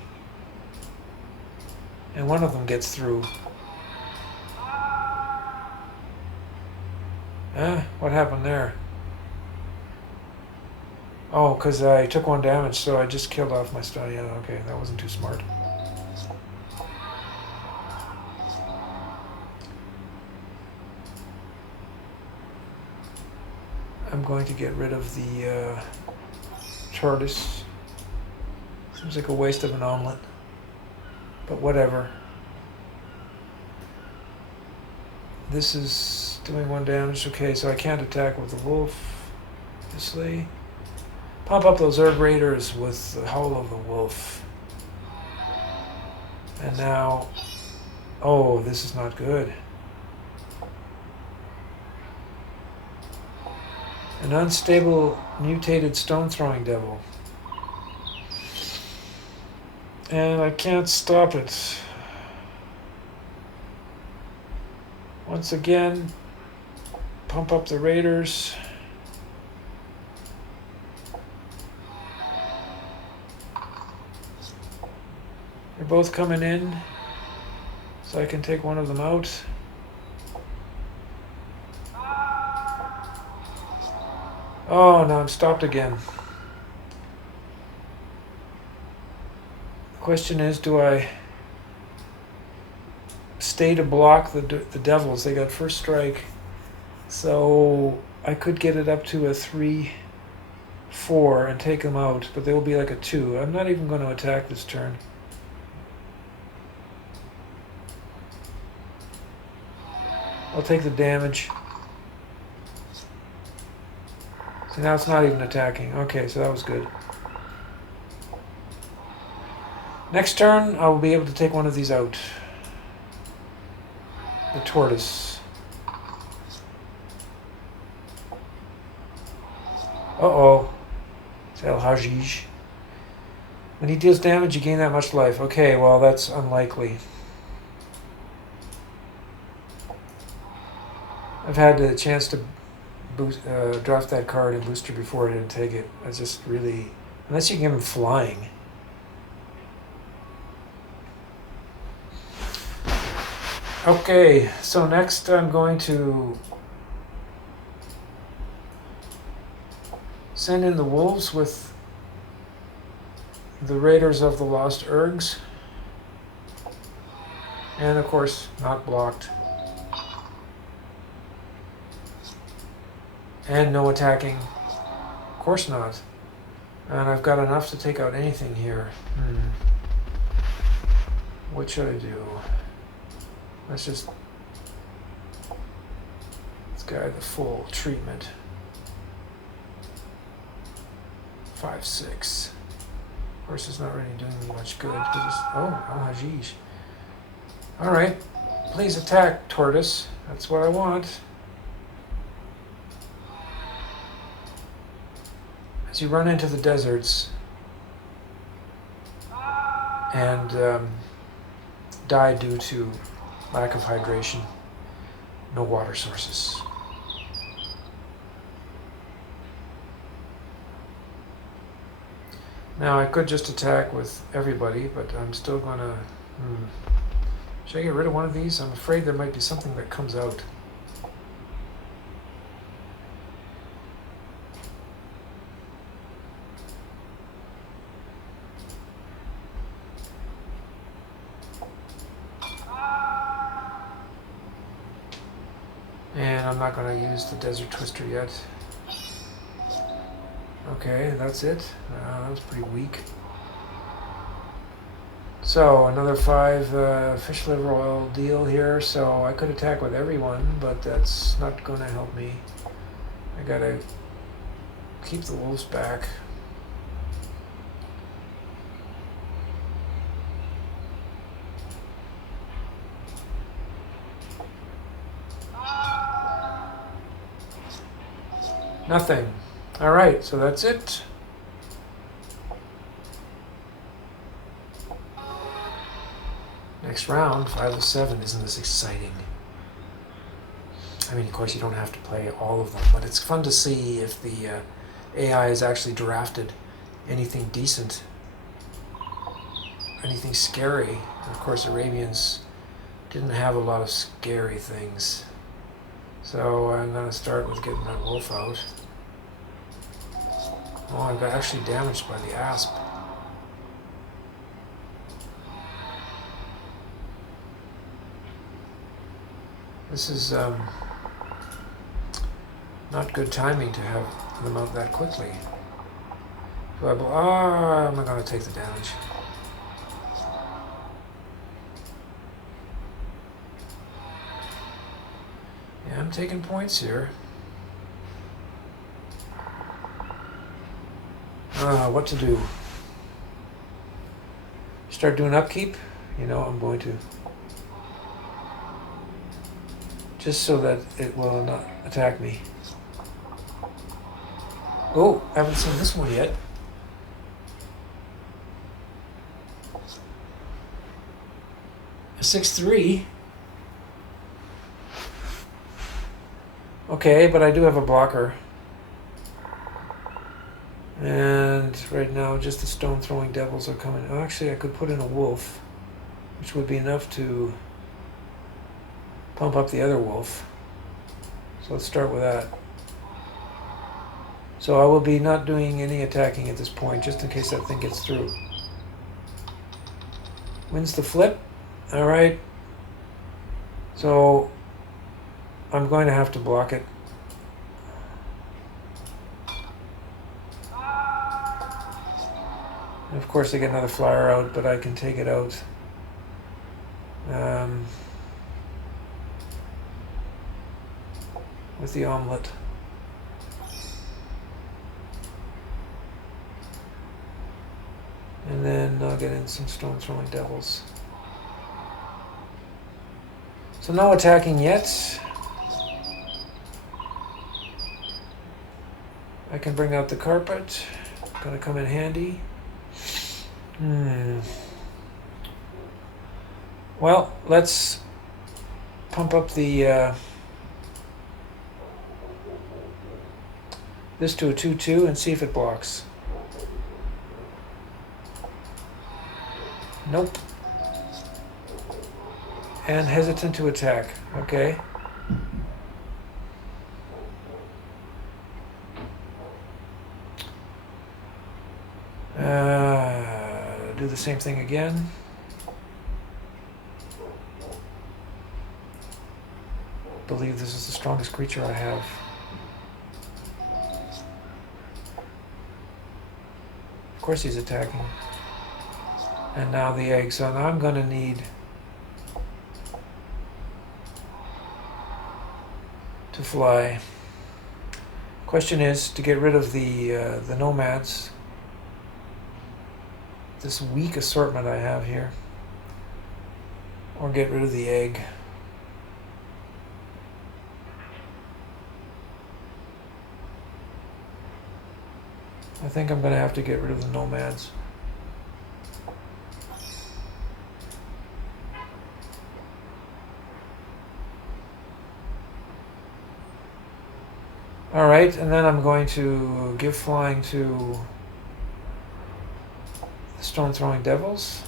and one of them gets through. What happened there? Oh, because I took 1 damage, so I just killed off my stun. Yeah, okay, that wasn't too smart. I'm going to get rid of the tortoise. Seems like a waste of an omelet, but whatever. This is doing 1 damage. Okay, so I can't attack with the wolf, obviously. Pump up those Urg Raiders with the Howl of the Wolf. And now, oh, this is not good. An unstable mutated stone throwing devil. And I can't stop it. Once again, pump up the Raiders. They're both coming in, so I can take one of them out. Oh, no, I'm stopped again. The question is, do I stay to block the devils? They got first strike, so I could get it up to a 3-4 and take them out, but they will be like a 2. I'm not even going to attack this turn. I'll take the damage. See, now it's not even attacking. Okay, so that was good. Next turn, I will be able to take one of these out. tortoise. Uh-oh. It's El Hajij. When he deals damage, you gain that much life. Okay, well, that's unlikely. I've had the chance to draft that card in booster before. I didn't take it. I just really... Unless you give him flying. Okay, so next I'm going to send in the wolves with the Raiders of the Lost Ergs. And of course, not blocked. And no attacking. Of course not. And I've got enough to take out anything here. What should I do? Let's just... This guy the full treatment. 5/6. Of course, it's not really doing me much good. Oh, Hajish. Alright. Please attack, tortoise. That's what I want. As you run into the deserts and die due to lack of hydration, no water sources. Now I could just attack with everybody, but I'm still gonna... Should I get rid of one of these? I'm afraid there might be something that comes out. And I'm not going to use the Desert Twister yet. Okay, that's it. That was pretty weak. So, another 5 fish liver oil deal here. So, I could attack with everyone, but that's not going to help me. I got to keep the wolves back. Nothing. Alright, so that's it. Next round, 5 of 7. Isn't this exciting? I mean, of course, you don't have to play all of them, but it's fun to see if the AI has actually drafted anything decent, anything scary. And of course, Arabians didn't have a lot of scary things. So I'm going to start with getting that wolf out. Oh, I got actually damaged by the asp. This is not good timing to have them out that quickly. So I'm not going to take the damage. Yeah, I'm taking points here. What to do? Start doing upkeep? You know, I'm going to. Just so that it will not attack me. Oh, I haven't seen this one yet. A 6/3. Okay, but I do have a blocker. And right now, just the stone throwing devils are coming. Oh, actually, I could put in a wolf, which would be enough to pump up the other wolf. So let's start with that. So I will be not doing any attacking at this point, just in case that thing gets through. Wins the flip. All right. So I'm going to have to block it. And of course, I get another flyer out, but I can take it out. With the omelet. And then I'll get in some stone throwing devils. So no attacking yet. I can bring out the carpet. Gonna come in handy. Well, let's pump up the this to a 2/2 and see if it blocks. Nope. And hesitant to attack. Okay. Do the same thing again. Believe this is the strongest creature I have. Of course he's attacking. And now the egg. So now I'm going to need to fly. Question is to get rid of the nomads. This weak assortment I have here, or get rid of the egg. I think I'm going to have to get rid of the nomads. All right, and then I'm going to give flying to the stone-throwing devils.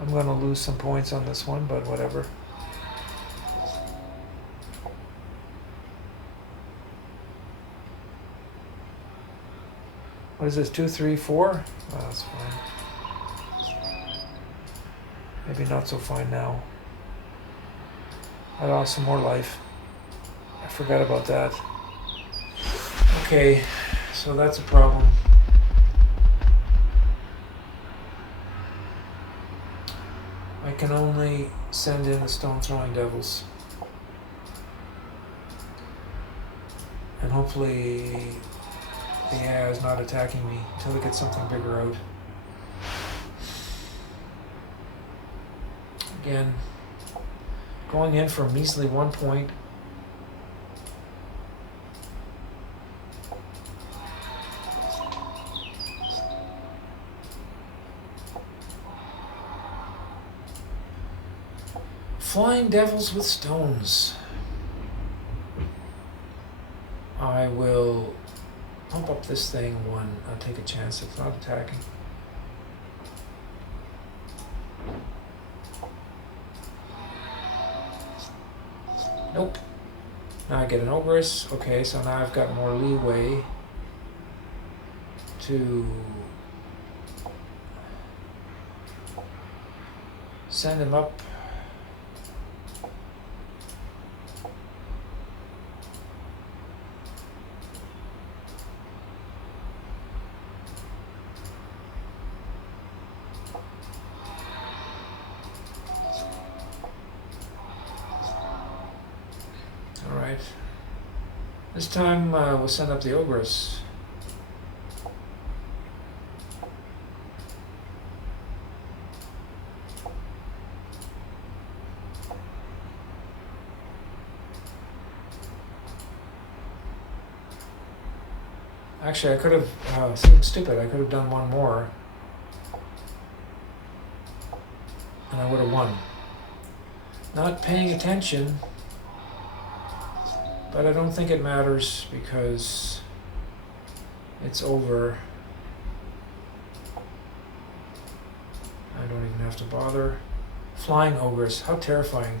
I'm going to lose some points on this one, but whatever. What is this, 2, 3, 4? Oh, that's fine. Maybe not so fine now. I lost some more life. I forgot about that. Okay, so that's a problem. I can only send in the stone-throwing devils. And hopefully the AI is not attacking me until it gets something bigger out. Again, going in for a measly 1 point. Flying devils with stones. I will pump up this thing 1. I'll take a chance it's not attacking. Nope. Now I get an ogress. Okay, so now I've got more leeway to send him up. This time we'll send up the ogress. Actually, I could have, seemed stupid, I could have done 1 more. And I would have won. Not paying attention. But I don't think it matters because it's over. I don't even have to bother. Flying ogress, how terrifying.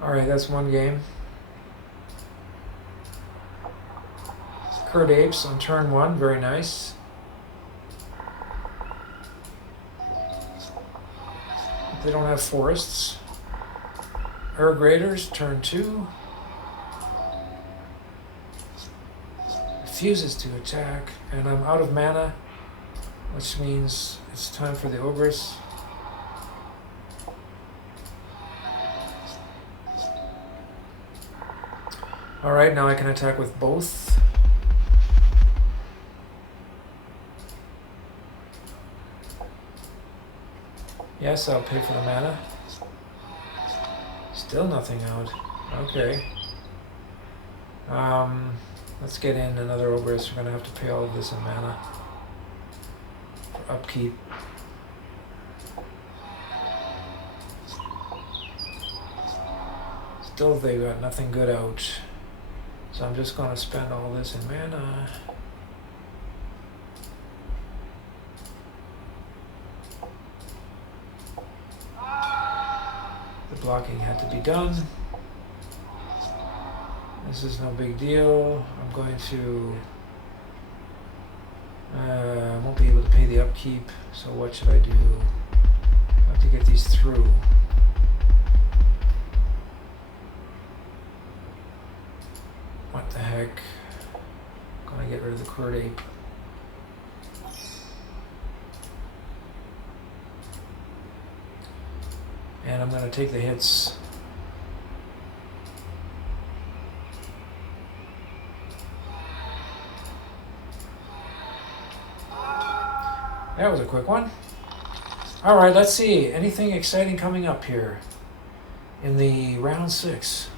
Alright, that's 1 game. Curd apes on turn 1, very nice. They don't have forests. Air graders, turn 2. Refuses to attack, and I'm out of mana, which means it's time for the ogress. Alright, now I can attack with both. Yes, I'll pay for the mana. Still nothing out. Okay. Let's get in another Ogress. We're going to have to pay all of this in mana for upkeep. Still, they got nothing good out. So I'm just going to spend all this in mana. The blocking had to be done. This is no big deal. I'm going to... I won't be able to pay the upkeep, so what should I do? I have to get these through. What the heck? I'm gonna get rid of the Court Ape. And I'm gonna take the hits. That was a quick one. All right, let's see. Anything exciting coming up here in the round 6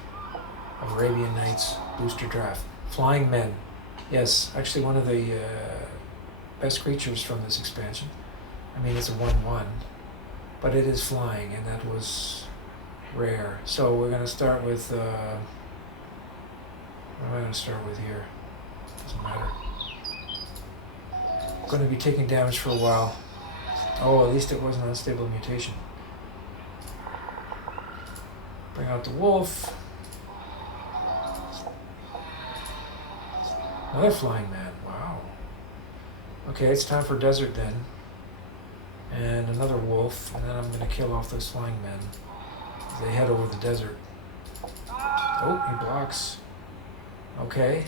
of Arabian Nights booster draft? Flying men. Yes, actually one of the best creatures from this expansion. I mean, it's a 1/1, but it is flying, and that was rare. So we're going to start with... what am I going to start with here? Doesn't matter. Going to be taking damage for a while. Oh, at least it wasn't an unstable mutation. Bring out the wolf. Another flying man. Wow. Okay, it's time for desert then. And another wolf, and then I'm going to kill off those flying men as they head over the desert. Oh, he blocks. Okay.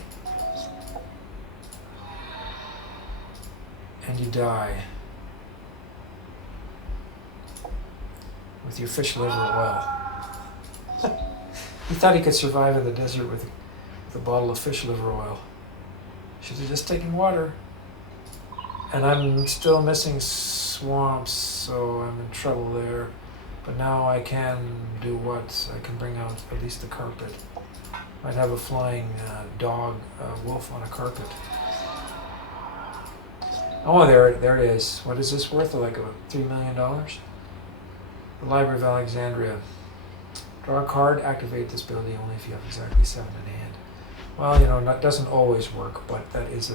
And you die with your fish liver oil. He thought he could survive in the desert with a bottle of fish liver oil. Should have just taken water. And I'm still missing swamps, so I'm in trouble there. But now I can do what? I can bring out at least the carpet. Might have a flying wolf on a carpet. Oh, there it is. What is this worth? Like $3 million? The Library of Alexandria. Draw a card, activate this ability only if you have exactly 7 in hand. Well, you know, that doesn't always work, but that is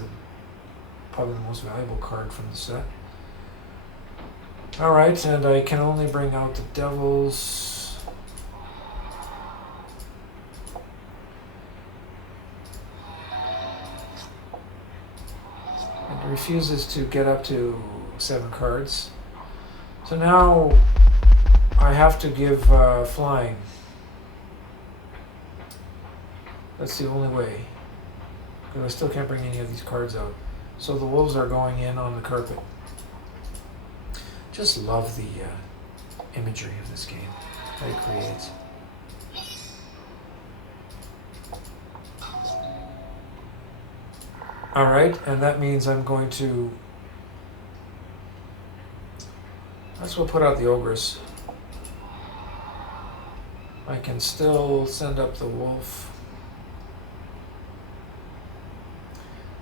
probably the most valuable card from the set. Alright, and I can only bring out the devils. It refuses to get up to 7 cards. So now I have to give flying. That's the only way. Because I still can't bring any of these cards out. So the wolves are going in on the carpet. Just love the imagery of this game that it creates. Alright, and that means I'm going to... Let's go put out the Ogress. I can still send up the wolf.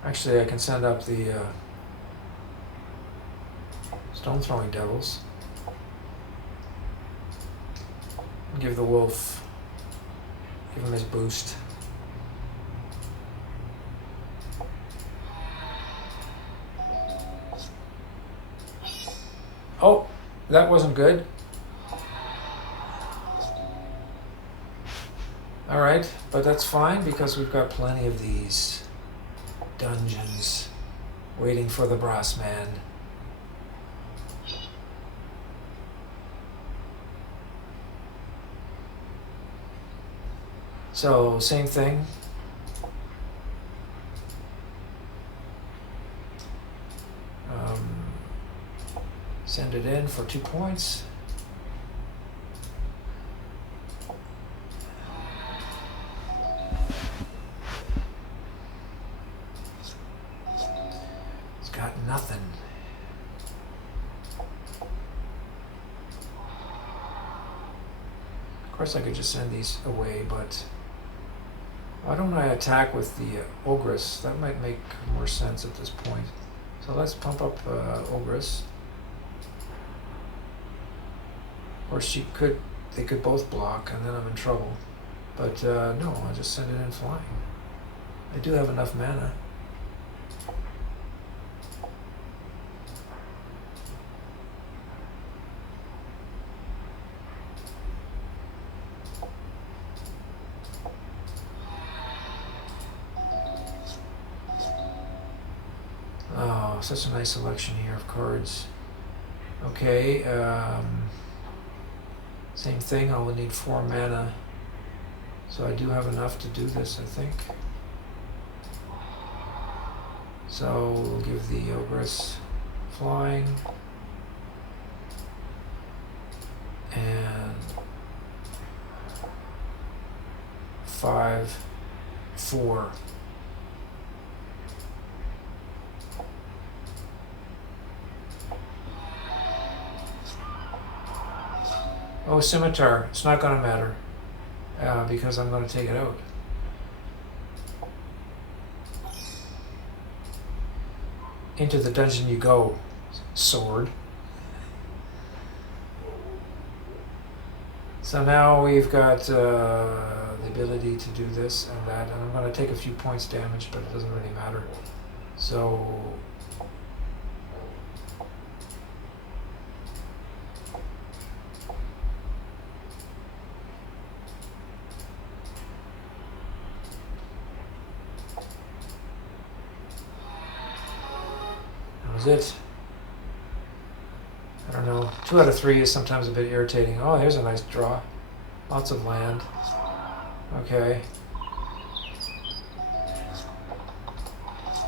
Actually, I can send up the stone-throwing devils. And give the wolf, give him his boost. Oh, that wasn't good. Alright, but that's fine because we've got plenty of these dungeons waiting for the brass man. So, same thing. Send it in for 2 points. course I could just send these away, but why don't I attack with the Ogress? That might make more sense at this point. So let's pump up Ogress. Or they could both block, and then I'm in trouble. But no, I'll just send it in flying. I do have enough mana. Oh, such a nice selection here of cards. Okay, same thing, I'll need 4 mana. So I do have enough to do this, I think. So we'll give the Ogress flying. And 5, 4. Oh, Scimitar. It's not going to matter because I'm going to take it out. Into the dungeon you go, sword. So now we've got the ability to do this and that, and I'm going to take a few points damage, but it doesn't really matter. So that was it. I don't know. 2 out of 3 is sometimes a bit irritating. Oh, here's a nice draw. Lots of land. Okay.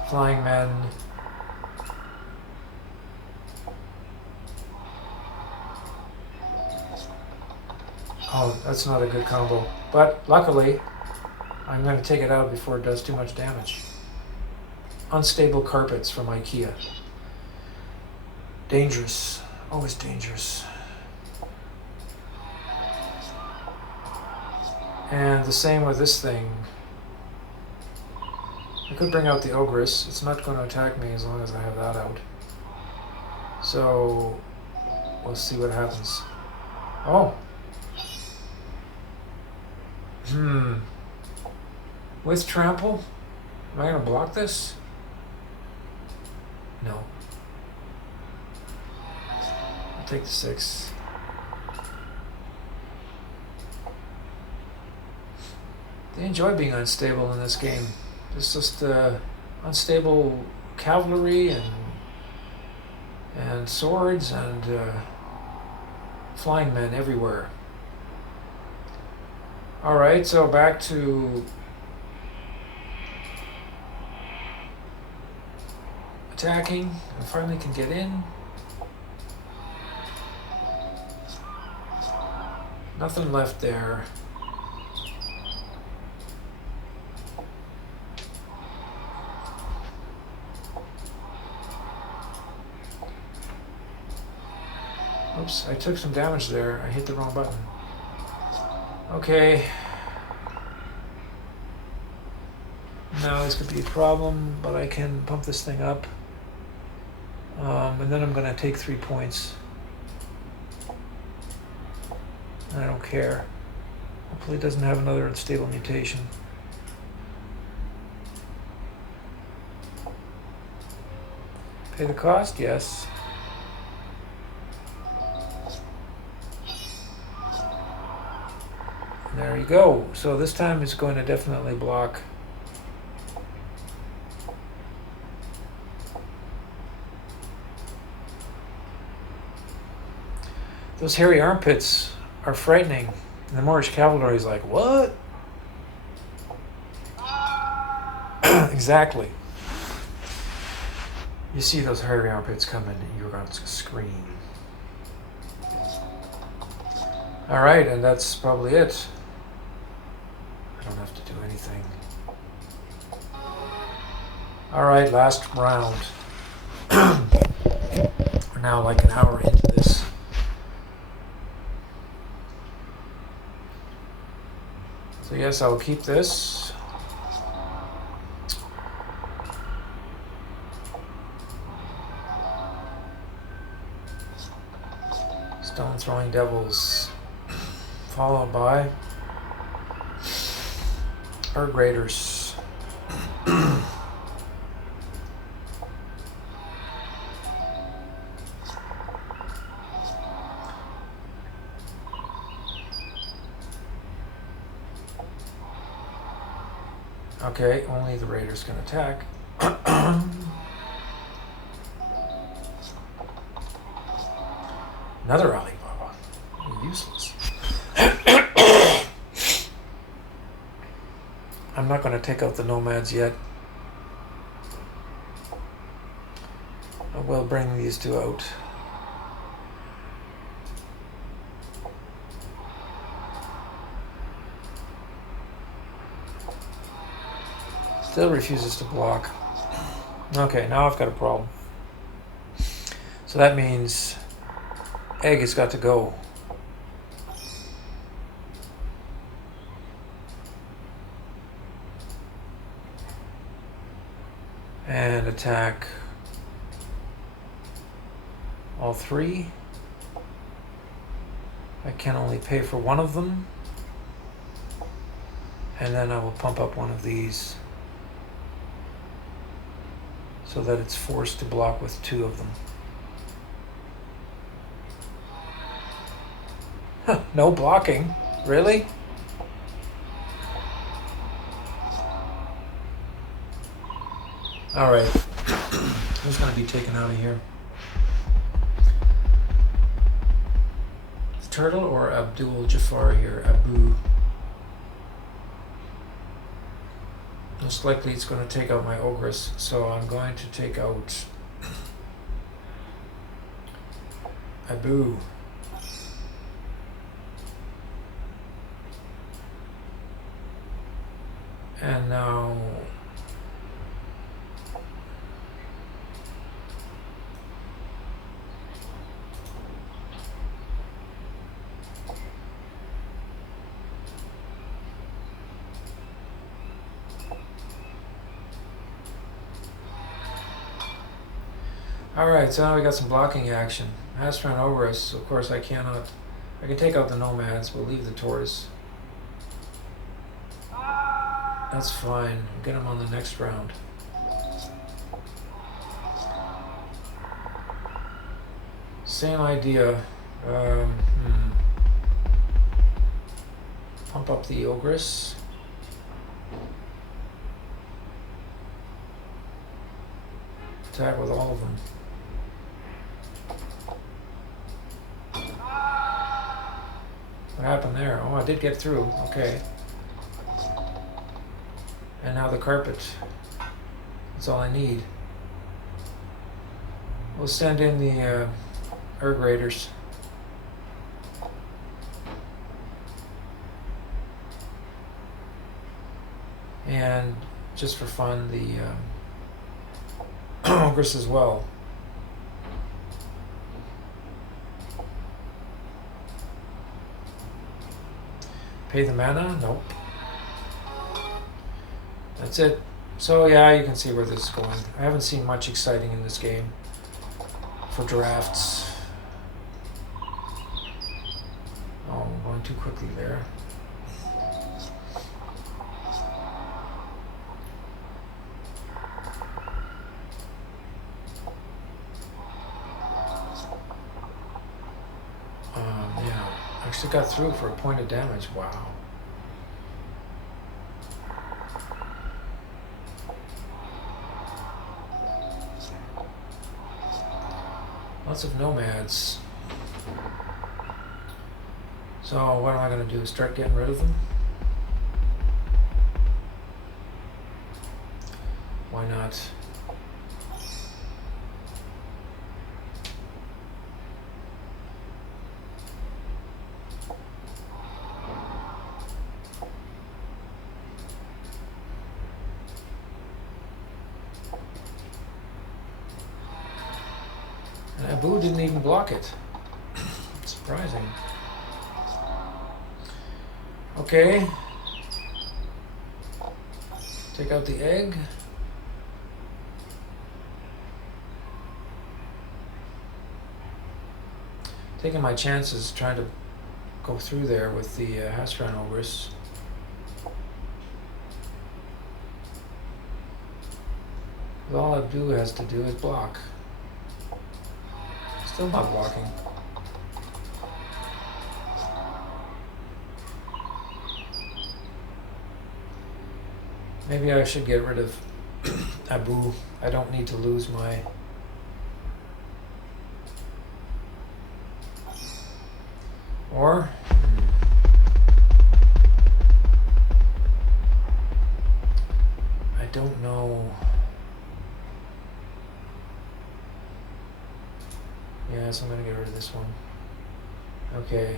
Flying men. Oh, that's not a good combo. But luckily, I'm going to take it out before it does too much damage. Unstable carpets from IKEA. Dangerous. Always dangerous. And the same with this thing. I could bring out the Ogress. It's not going to attack me as long as I have that out. So we'll see what happens. Oh. With trample? Am I going to block this? No. I'll take the 6. They enjoy being unstable in this game. It's just unstable cavalry and swords and flying men everywhere. Alright, so back to attacking. I finally can get in. Nothing left there. Oops, I took some damage there. I hit the wrong button. Okay. Now this could be a problem, but I can pump this thing up. And then I'm going to take 3 points. I don't care. Hopefully it doesn't have another unstable mutation. Pay the cost? Yes. There you go. So this time it's going to definitely block. Those hairy armpits are frightening. And the Moorish cavalry is like, what? Exactly. You see those hairy armpits coming and you're going to scream. Alright, and that's probably it. I don't have to do anything. Alright, last round. We're now like an hour into this. So yes, I'll keep this. Stone throwing devils, followed by Earth Raiders. Okay, only the Raiders can attack. Another Alibaba. Useless. I'm not going to take out the nomads yet. I will bring these two out. Still refuses to block. Okay, now I've got a problem. So that means egg has got to go. And attack all three. I can only pay for one of them. And then I will pump up one of these so that it's forced to block with two of them. Huh, no blocking? Really? Alright. Who's going to be taken out of here? The turtle or Abdul Jafar here? Abu. Most likely it's going to take out my ogress, so I'm going to take out Abu. And now alright, so now we got some blocking action. Astra and Ogress, of course I can take out the nomads, we'll leave the tortoise. That's fine, we'll get him on the next round. Same idea. Pump up the Ogress. Attack with all of them. What happened there? Oh, I did get through. Okay. And now the carpet. That's all I need. We'll send in the Earth Raiders. And just for fun, the Ogress as well. Pay the mana? Nope. That's it. So yeah, you can see where this is going. I haven't seen much exciting in this game for drafts. Oh, I'm going too quickly there. Yeah, actually got through for a point of damage. Wow. Lots of nomads. So what am I going to do? Start getting rid of them? Why not? And Abu didn't even block it. Surprising. Okay. Take out the egg. Taking my chances trying to go through there with the Hasran ogres. All Abdu has to do is block. Still not blocking. Maybe I should get rid of Abu. I don't need to lose my... Or... I don't know... Yes, I'm going to get rid of this one. Okay.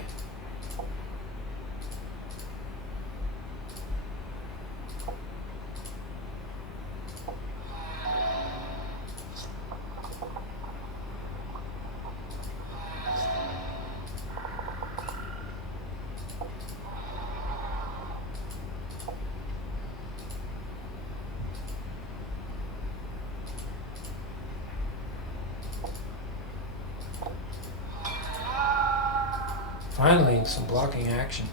Finally, some blocking action.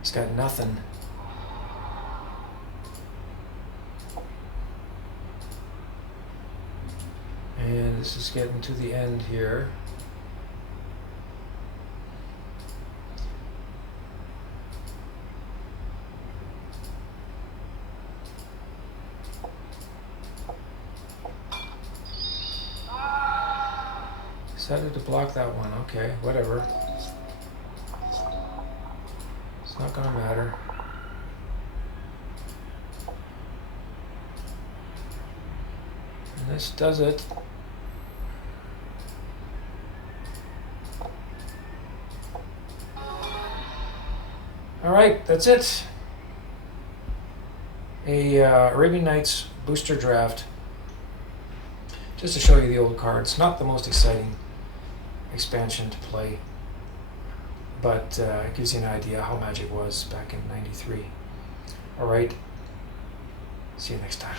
He's got nothing. And this is getting to the end here. Decided to block that one. Okay, whatever. It's not gonna matter. And this does it. Alright, that's it. A Arabian Nights booster draft. Just to show you the old cards. Not the most exciting expansion to play, but it gives you an idea how Magic was back in '93. Alright, see you next time.